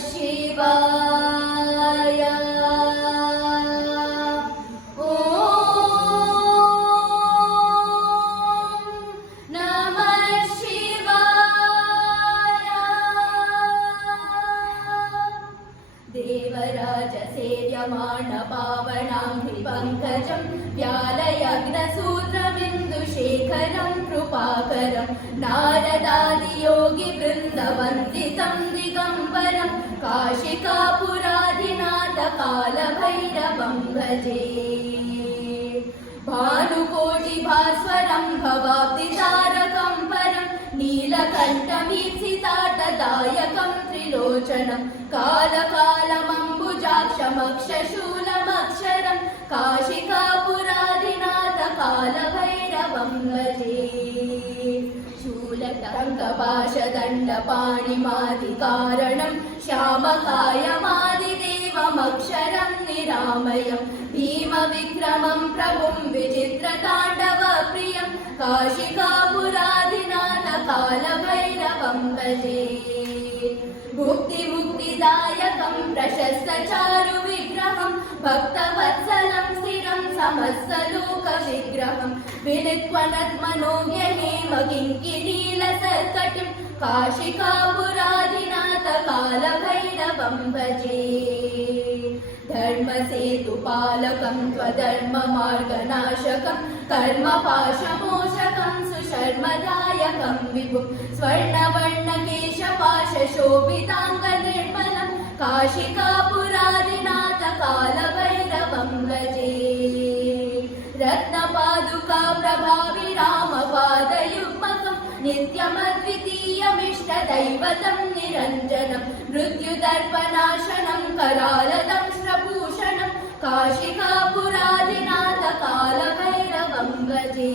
शिवाय। ॐ नमः शिवाय। देवराज सेव्यमाण पावनाङ्घ्रिपङ्कजं व्यालयग्नसूत्रबिन्दुशेखरं कृपाकरं नारदादियोगिवृन्दवन्दितं दिगम्बरं काशिकापुराधिनाथ कालभैरवं भजे। भानुकोटिभास्वरं भवाब्दितारकं परं नीलकण्ठमीप्सितार्थदायकं त्रिलोचनं कालकालमम्बुजाक्षमक्षशूलमक्षरं काशिकापुराधिनाथ कालभैरवं भजे। शूलटङ्कपाशदण्डपाणिमादिकारणं श्यामकायमादिदेवमक्षरं निरामयं भीमविक्रमं प्रभुं विचित्रताण्डवप्रियं काशिकापुराधिनाथ कालभैरवं भजे। भुक्तिमुक्तिदायकं प्रशस्तचारुविग्रहं भक्तवत्सलं स्थिरं समस्तलोकविग्रहं विनित्वनद्मनोज्ञहेमकिङ्किणीलसत्कटिं काशिकापुराधिनाथ कालभैरवं भजे। धर्मसेतुपालकं त्वधर्ममार्गनाशकं कर्मपाशमोचकं सुशर्मदायकं विभुं स्वर्णवर्णकेशपाशशोभिताङ्गनिर्मलं काशिकापुराधिनाथ कालभैरवं भजे। रत्नपादुका प्रभाविरामपादयुग्मकं नित्यमद्वितीयमिष्टदैवतं निरञ्जनं मृत्युदर्पनाशनं करालदंष्ट्रभूषणं काशिकापुराधिनाथ कालभैरवं भजे।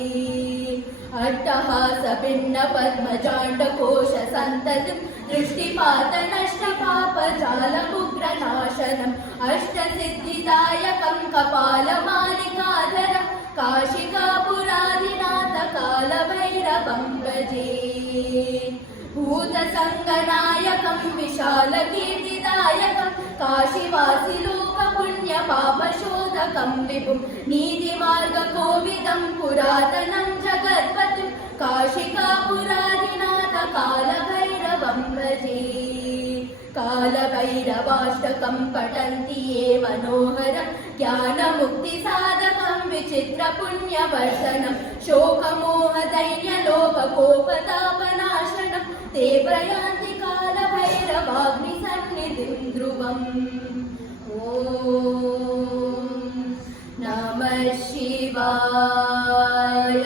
अट्टहासपिण्डपद्मजाण्डकोशसन्ततिं दृष्टिपातनष्टपापजालमुग्रनाशनम् अष्टसिद्धिदायकं कपालमालिकाधरं काशिकापुराधिनाथ कालभैरवं भजे। भूतसङ्गनायकं विशालकीर्तिदायकं काशीवासिलोकपुण्यपापशोधकं विभुं नीतिमार्गकोविदं पुरातनं जगत्पतिं काशिकापुराधिनाथ कालभैरवं भजे। कालभैरवाष्टकं पठन्ति ये मनोहरं ज्ञानमुक्तिसाधकं विचित्रपुण्यवर्धनं शोकमोहदैन्यलोभकोपतापनाशनं ते प्रयान्ति कालभैरवाग्निसन्निधिं ध्रुवम्। ॐ नमः शिवाय।